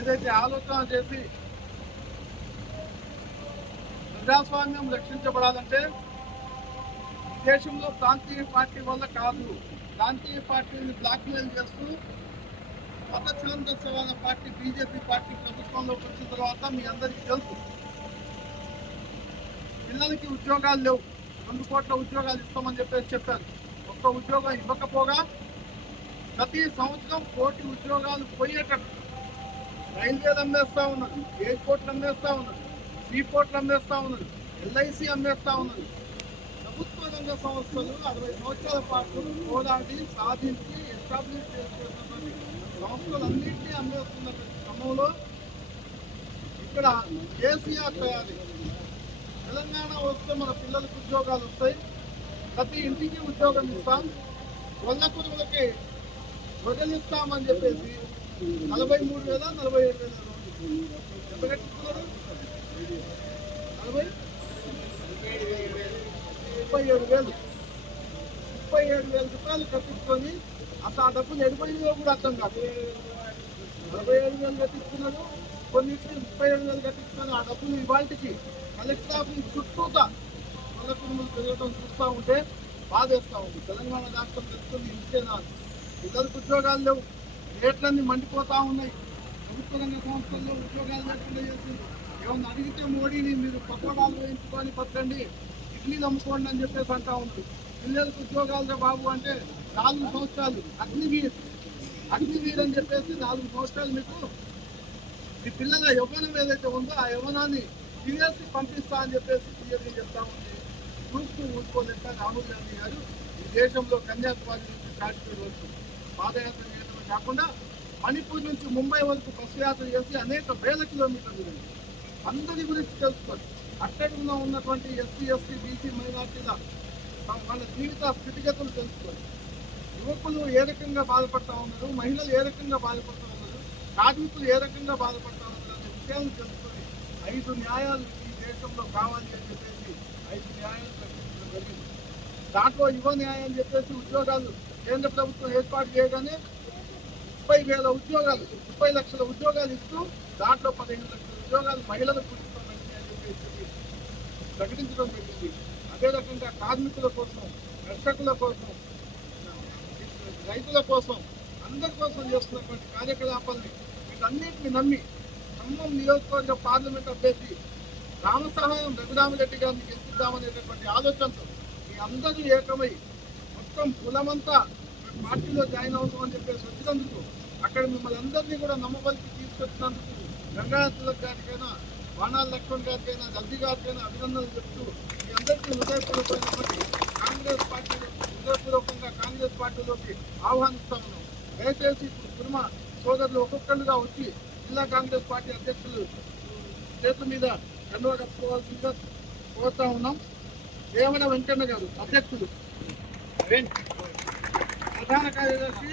ఏదైతే ఆలోచన చేసి ప్రజాస్వామ్యం రక్షించబడాలంటే దేశంలో ప్రాంతీయ పార్టీ వల్ల కాదు. ప్రాంతీయ పార్టీని బ్లాక్మెయిల్ చేస్తూ మత పార్టీ బీజేపీ పార్టీ ప్రభుత్వంలోకి వచ్చిన తర్వాత మీ అందరికీ తెలుసు. పిల్లలకి ఉద్యోగాలు లేవు. రెండు కోట్ల ఉద్యోగాలు ఇస్తామని చెప్పేసి చెప్పారు. ఒక్క ఉద్యోగం ఇవ్వకపోగా ప్రతి సంవత్సరం కోటి ఉద్యోగాలు పోయేటట్టు రైల్వేలు అమ్మేస్తా ఉన్నది. ఎయిర్పోర్ట్లు అమ్మేస్తా ఉన్నది. సీపోర్ట్లు అమ్మేస్తా ఉన్నది. ఎల్ఐసి అమ్మేస్తా ఉన్నది. ప్రభుత్వ రంగ సంస్థలు అరవై సంవత్సరాల పాటు పోరాడి సాధించి ఎస్టాబ్లిష్ చేసుకున్నటువంటి సంస్థలన్నింటినీ అమ్మేస్తున్నటువంటి క్రమంలో ఇక్కడ కేసీఆర్ తయారీ. తెలంగాణ వస్తే మన పిల్లలకు ఉద్యోగాలు వస్తాయి. ప్రతి ఇంటికి ఉద్యోగం ఇస్తాం. వల్ల కురువులకి వదిలిస్తామని చెప్పేసి నలభై మూడు వేల నలభై ఏడు వేల ఎంత నలభై? ముప్పై ఏడు వేలు. ముప్పై ఏడు వేల రూపాయలు కట్టించుకొని అసలు ఆ డబ్బులు ఎడిపోయిందో కూడా అర్థం కాదు. నలభై ఏడు వేలు కట్టించుకున్నాడు కొన్నిటికి ముప్పై ఏడు వేలు కట్టించుకున్నాడు ఆ డబ్బులు ఇవాళకి కలెక్టర్ ఆఫీస్ చుట్టూతా నల్ల కుటుంబాలు తిరగడం చూస్తూ ఉంటే బాధేస్తూ ఉంది. తెలంగాణ రాష్ట్రం తెచ్చుకుని ఇంతేనా పిల్లలకు ఉద్యోగాలు లేవు. రేట్లన్నీ మండిపోతూ ఉన్నాయి. ప్రభుత్వ రంగ సంస్థల్లో ఉద్యోగాలు లేకుండా చేసింది ఏమన్నా అడిగితే మోడీని మీరు పకోడాలు వేయించుకొని పట్టండి. ఇడ్లీలు అమ్ముకోండి అని చెప్పేసి అంటా ఉంది పిల్లలకు ఉద్యోగాలు బాబు అంటే నాలుగు సంవత్సరాలు అగ్నివీర్ అగ్నివీర్ అని చెప్పేసి నాలుగు సంవత్సరాలు మీకు మీ పిల్లల యవ్వనం ఏదైతే ఉందో ఆ యవ్వనాన్ని టీఎస్సీ పంపిస్తా అని చెప్పేసి టీఎస్సీ చెప్తా ఉంది. చూస్తూ ఊరుకోలేక రాహుల్ గాంధీ గారు ఈ దేశంలో కన్యాకుమారి కాశ్మీర్ వరకు పాదయాత్ర చేయడమే కాకుండా మణిపూర్ నుంచి ముంబై వరకు బస్సు యాత్ర చేసి అనేక వేల కిలోమీటర్లు వెళ్ళి. అందరి గురించి తెలుసుకోండి. అట్టడుగులో ఉన్నటువంటి ఎస్సీ ఎస్టీ బీసీ మైనార్టీల వాళ్ళ జీవిత స్థితిగతులు తెలుసుకోండి. యువకులు ఏ రకంగా బాధపడతా ఉన్నారు? మహిళలు ఏ రకంగా బాధపడతా ఉన్నారు? కార్మికులు ఏ రకంగా బాధపడతా ఉన్నారు అనే విషయాలు తెలుసుకొని ఐదు న్యాయాలు ఈ దేశంలో కావాలి అని చెప్పేసి ఐదు న్యాయాలు ప్రకటించడం జరిగింది. దాంట్లో యువ న్యాయం చెప్పేసి ఉద్యోగాలు కేంద్ర ప్రభుత్వం ఏర్పాటు చేయగానే ముప్పై వేల ఉద్యోగాలు ముప్పై లక్షల ఉద్యోగాలు ఇస్తూ దాంట్లో పదిహేను లక్షల ఉద్యోగాలు మహిళలకు ఇస్తామని అని చెప్పేసి ప్రకటించడం జరిగింది. అదే రకంగా కార్మికుల కోసం కర్షకుల కోసం రైతుల కోసం అందరి కోసం చేస్తున్నటువంటి కార్యకలాపాలని వీటన్నిటిని నమ్మి ఖమ్మం నియోజకవర్గ పార్లమెంట్ అభ్యర్థి రామసహాయం రఘురామరెడ్డి గారిని గెలిపిద్దామనేటటువంటి ఆలోచనతో మీ అందరూ ఏకమై మొత్తం కులమంతా పార్టీలో జాయిన్ అవుతాం అని చెప్పేసి వచ్చినందుకు అక్కడ మిమ్మల్ని అందరినీ కూడా నమ్మబలికి తీసుకొచ్చినందుకు గంగాధర్ గారికైనా బాణాల లక్ష్మణ్ గారికైనా జల్దీ గారికైనా అభినందనలు చెప్తూ మీ అందరికీ హృదయపూర్వకమైనటువంటి కాంగ్రెస్ పార్టీలో హృదయపూర్వకంగా కాంగ్రెస్ పార్టీలోకి ఆహ్వానిస్తా ఉన్నాం దయచేసి ఇప్పుడు కుర్మ సోదరులు ఒక్కొక్కరుగా వచ్చి జిల్లా కాంగ్రెస్ పార్టీ అధ్యక్షులు చేతుల మీద కండువా కప్పుకోవాల్సిందిగా కోరుతా ఉన్నాం. దేవన వెంకన్న గారు అధ్యక్షులు. ప్రధాన కార్యదర్శి